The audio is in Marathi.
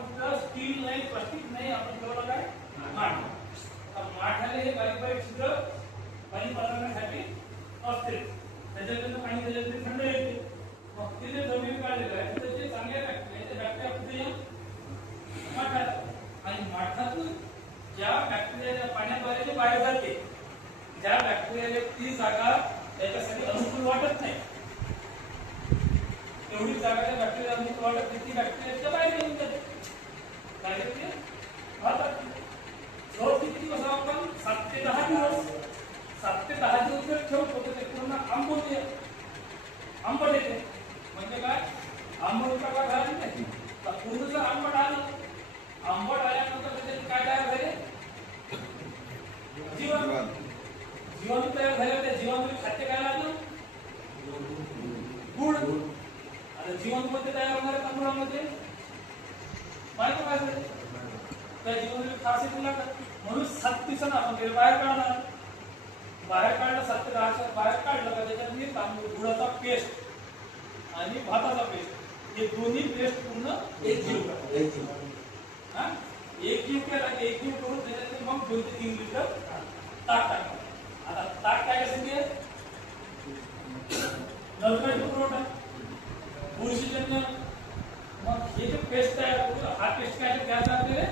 आपण स्टील नाही, प्लास्टिक नाही, आपण ठेवलं काय माठ. माठाने हे बारीक बारीक छिद्र पाणी पसरण्यासाठी असते. त्याच्यातून पाणी त्याच्यातून थंड येते. मग ते जे जमीन काढलेलं आहे तर ते चांगल्या बॅक्टेरिया कुठे माठात, आणि माठातून ज्या बॅक्टेरिया पाण्याद्वारे जे बाहेर जाते, ज्या बॅक्टेरियाला ती जागा त्याच्यासाठी अनुकूल वाटत नाही, तेवढी जागा त्या बॅक्टेरिया अनुकूल वाटत नाही, ती बॅक्टेरियाच्या बाहेर येऊन जाते. काय ते भारतात किती दिवस आपण 7 ते 10 दिवस 7 ते 10 दिवस जर ठेवतो तर ते पूर्ण आंबट येते. म्हणजे काय आंबट प्रकार झाला नाही, तर पूर्ण जर आंबट आलं, आंबट आल्यानंतर त्याच्यात काय तयार झाले, जीवाणू तयार झाले. त्या जीवाणू खाद्य काय लागलं, गुळ. आणि जीवाणूमध्ये तयार होणाऱ्या तांदूळामध्ये माहिती काय झालं, त्या जीवाणू खास येते लागतात. म्हणून 7 दिवसांना आपण ते बाहेर काढणार. बाहेर काढलं 7 ते 10 बाहेर काढलं का त्याच्यात मी तांदूळ गुळाचा पेस्ट आणि भाताचा पेस्ट हे दोन्ही पेस्ट पूर्ण एक जीव करतात. एक जीव केला की एक जीव करून त्याच्यात मग 2 ते 3 लिटर ताक टाकतात. आता ताक काय असेल, नलकाची पुरवठा, बुरशीजन्य. मग हे जे पेस्ट तयार होतो, हा पेस्ट काय घ्यायचा आपल्याला